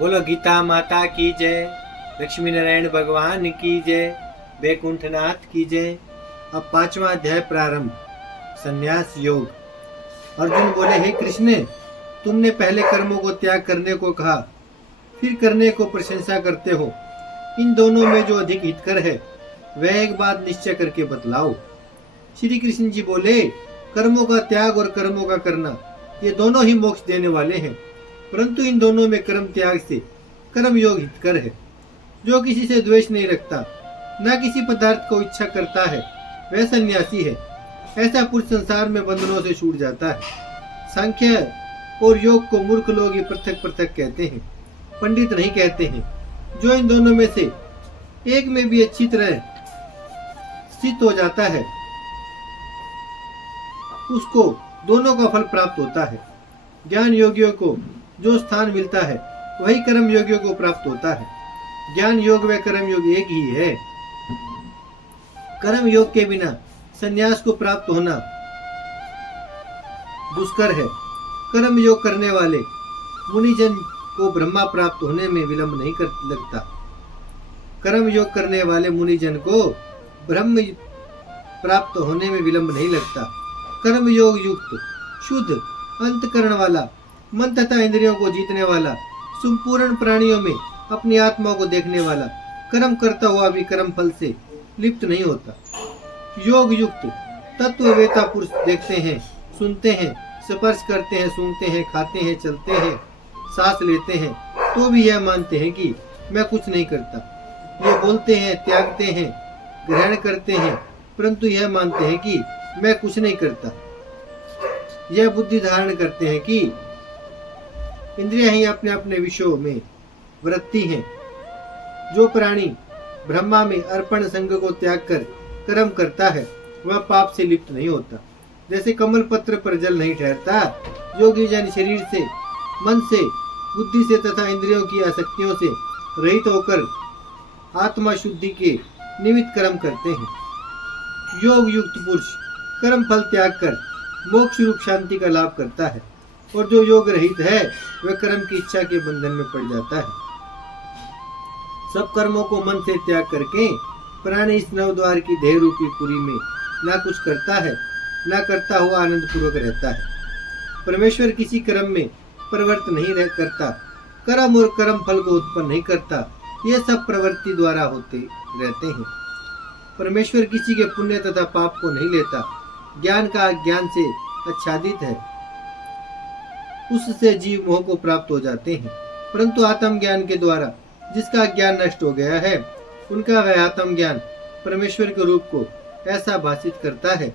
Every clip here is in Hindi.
बोलो गीता माता की जय, लक्ष्मी नारायण भगवान की जय, बैकुंठनाथ की जय। अब 5वां अध्याय प्रारंभ। संन्यास योग। अर्जुन बोले, हे कृष्ण, तुमने पहले कर्मों को त्याग करने को कहा, फिर करने को प्रशंसा करते हो। इन दोनों में जो अधिक हितकर है वह एक बात निश्चय करके बतलाओ। श्री कृष्ण जी बोले, कर्मों का त्याग और कर्मों का करना ये दोनों ही मोक्ष देने वाले हैं, परंतु इन दोनों में कर्म त्याग से कर्म योग हितकर है। जो किसी से द्वेष नहीं रखता, न किसी पदार्थ को इच्छा करता है, वह सन्यासी है। ऐसा पुरुष संसार में बंधनों से छूट जाता है। सांख्य और योग को मूर्ख लोग ही पृथक पृथक कहते हैं, पंडित नहीं कहते हैं। जो इन दोनों में से एक में भी अच्छी तरह स्थित हो जाता है, उसको दोनों का फल प्राप्त होता है। ज्ञान योगियों को जो स्थान मिलता है वही कर्म योगियों को प्राप्त होता है। ज्ञान योग व कर्म योग एक ही है। कर्म योग के बिना संन्यास को प्राप्त होना दुष्कर है। कर्म योग करने वाले मुनिजन को ब्रह्मा प्राप्त होने में विलंब नहीं लगता। कर्म योग करने वाले मुनिजन को ब्रह्म प्राप्त होने में विलंब नहीं लगता। कर्म योग युक्त शुद्ध अंतकरण वाला, मन तथा इंद्रियों को जीतने वाला, संपूर्ण प्राणियों में अपनी आत्मा को देखने वाला, कर्म करता हुआ भी कर्म फल से लिप्त नहीं होता। योग युक्त तत्ववेता पुरुष देखते हैं, सुनते हैं, स्पर्श करते हैं, सूंघते हैं, खाते हैं, चलते हैं, सांस लेते हैं, तो भी यह मानते हैं कि मैं कुछ नहीं करता। ये बोलते हैं, त्यागते हैं, ग्रहण करते हैं, परंतु यह मानते हैं कि मैं कुछ नहीं करता। यह बुद्धि धारण करते हैं कि इंद्रियां ही अपने अपने विषयों में वृत्ति हैं। जो प्राणी ब्रह्मा में अर्पण संग को त्याग कर कर्म करता है वह पाप से लिप्त नहीं होता। जैसे कमल पत्र पर जल नहीं ठहरता, योगी जन शरीर से, मन से, बुद्धि से तथा इंद्रियों की आसक्तियों से रहित होकर आत्मा शुद्धि के निमित्त कर्म करते हैं। योग युक्त पुरुष कर्म फल त्याग कर मोक्ष रूप शांति का लाभ करता है, और जो योग रहित है वह कर्म की इच्छा के बंधन में पड़ जाता है। सब कर्मों को मन से त्याग करके प्राणी इस नवद्वार की देह रूपी पुरी में ना कुछ करता है, ना करता हुआ आनंद पूर्वक रहता है। परमेश्वर किसी कर्म में प्रवृत्त नहीं करता, कर्म और कर्म फल को उत्पन्न नहीं करता। ये सब प्रवृत्ति द्वारा होते रहते हैं। परमेश्वर किसी के पुण्य तथा पाप को नहीं लेता। ज्ञान का अज्ञान से आच्छादित है, उससे जीव मोह को प्राप्त हो जाते हैं, परंतु आत्म ज्ञान के द्वारा जिसका ज्ञान नष्ट हो गया है, उनका वह आत्म ज्ञान परमेश्वर के रूप को ऐसा भाषित करता है।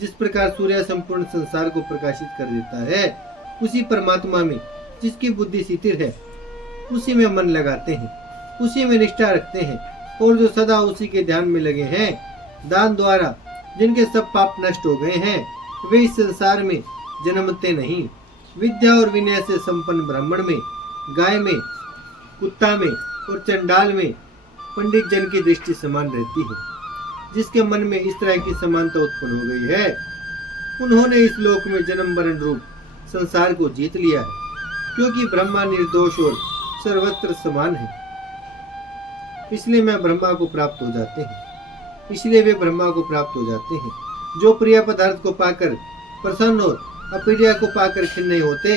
जिस प्रकार सूर्य संपूर्ण संसार को प्रकाशित कर देता है, उसी परमात्मा में जिसकी बुद्धि शिथिल है, उसी में मन लगाते हैं, उसी में निष्ठा रखते हैं, और जो सदा उसी के ध्यान में लगे हैं, दान द्वारा जिनके सब पाप नष्ट हो गए हैं, वे इस संसार में जन्मते नहीं। विद्या और विनय से संपन्न ब्राह्मण में, गाय में, कुत्ता में और चंडाल में पंडित जन की दृष्टि समान रहती है। जिसके मन में इस तरह की समानता उत्पन्न हो गई है, उन्होंने इस लोक में जन्म मरण रूप संसार को जीत लिया है, क्योंकि ब्रह्मा निर्दोष और सर्वत्र समान है। इसलिए वे ब्रह्मा को प्राप्त हो जाते हैं। जो प्रिय पदार्थ को पाकर प्रसन्न और अप्रिय को पाकर खिन्न नहीं होते,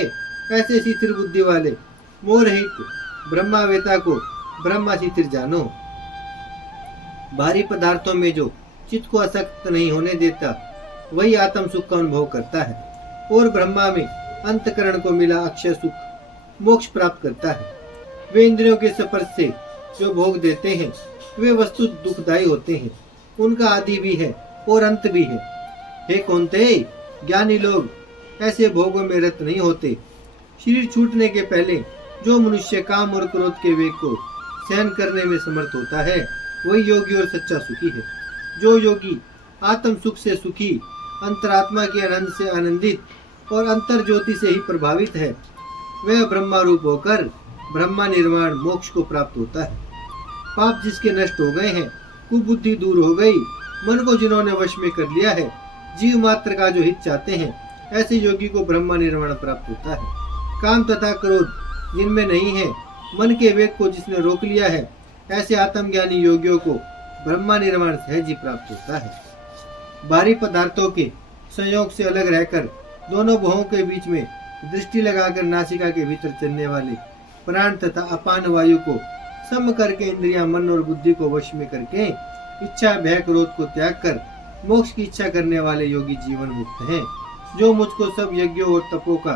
ऐसे शिथिल बुद्धि वाले मोहरहित ब्रह्मावेता को ब्रह्मा शिथिल जानो। भारी पदार्थों में जो चित्त को आसक्त नहीं होने देता, वही आत्म सुख का अनुभव करता है, और ब्रह्मा में अंतकरण को मिला अक्षय सुख मोक्ष प्राप्त करता है। वे इंद्रियों के स्पर्श से जो भोग देते हैं, वे वस्तु दुखदायी होते हैं। उनका आदि भी है और अंत भी है। हे कौन्ते, ज्ञानी लोग ऐसे भोगों में रत नहीं होते। शरीर छूटने के पहले जो मनुष्य काम और क्रोध के वेग को सहन करने में समर्थ होता है, वही योगी और सच्चा सुखी है। जो योगी आत्म सुख से सुखी, अंतरात्मा के आनंद से आनंदित और अंतर ज्योति से ही प्रभावित है, वह ब्रह्मा रूप होकर ब्रह्मा निर्वाण मोक्ष को प्राप्त होता है। पाप जिसके नष्ट हो गए हैं, कुबुद्धि दूर हो गई, मन को जिन्होंने वश में कर लिया है, जीव मात्र का जो हित चाहते हैं, ऐसे योगी को ब्रह्मा निर्वाण प्राप्त होता है। काम तथा क्रोध जिनमें नहीं है, मन के वेग को जिसने रोक लिया है, ऐसे आत्मज्ञानी योगियों को ब्रह्मा निर्वाण सहज ही प्राप्त होता है। बाहरी पदार्थों के संयोग से अलग रहकर दोनों भवों के बीच में दृष्टि लगाकर नासिका के भीतर चलने वाले प्राण तथा अपान वायु को सम करके इंद्रियां, मन और बुद्धि को वश में करके इच्छा, भय, क्रोध को त्याग कर मोक्ष की इच्छा करने वाले योगी जीवन मुक्त हैं। जो मुझको सब यज्ञों और तपों का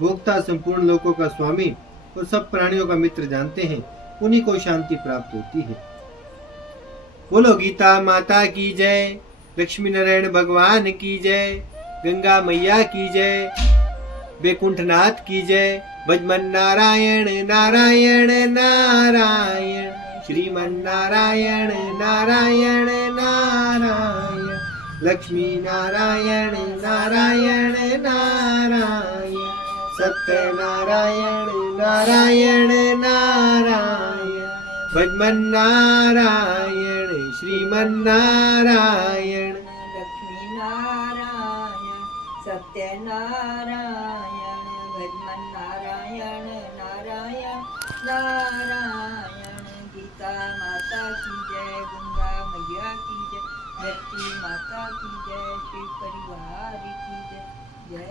भोक्ता, संपूर्ण लोकों का स्वामी और सब प्राणियों का मित्र जानते हैं, उन्हीं को शांति प्राप्त होती है। बोलो गीता माता की जय, लक्ष्मी नारायण भगवान की जय, गंगा मैया की जय, वैकुंठनाथ की जय। भजमन नारायण नारायण नारायण, श्रीमन नारायण नारायण नारायण, लक्ष्मी नारायण नारायण नारायण, सत्य नारायण नारायण नारायण, भजमन नारायण श्रीमन नारायण, लक्ष्मी नारायण सत्यनारायण, भजमन नारायण नारायण नारायण। गीता माता की जय, गंगा मैया की जय, धरती माता की जय, शिव परिवार की जय। जय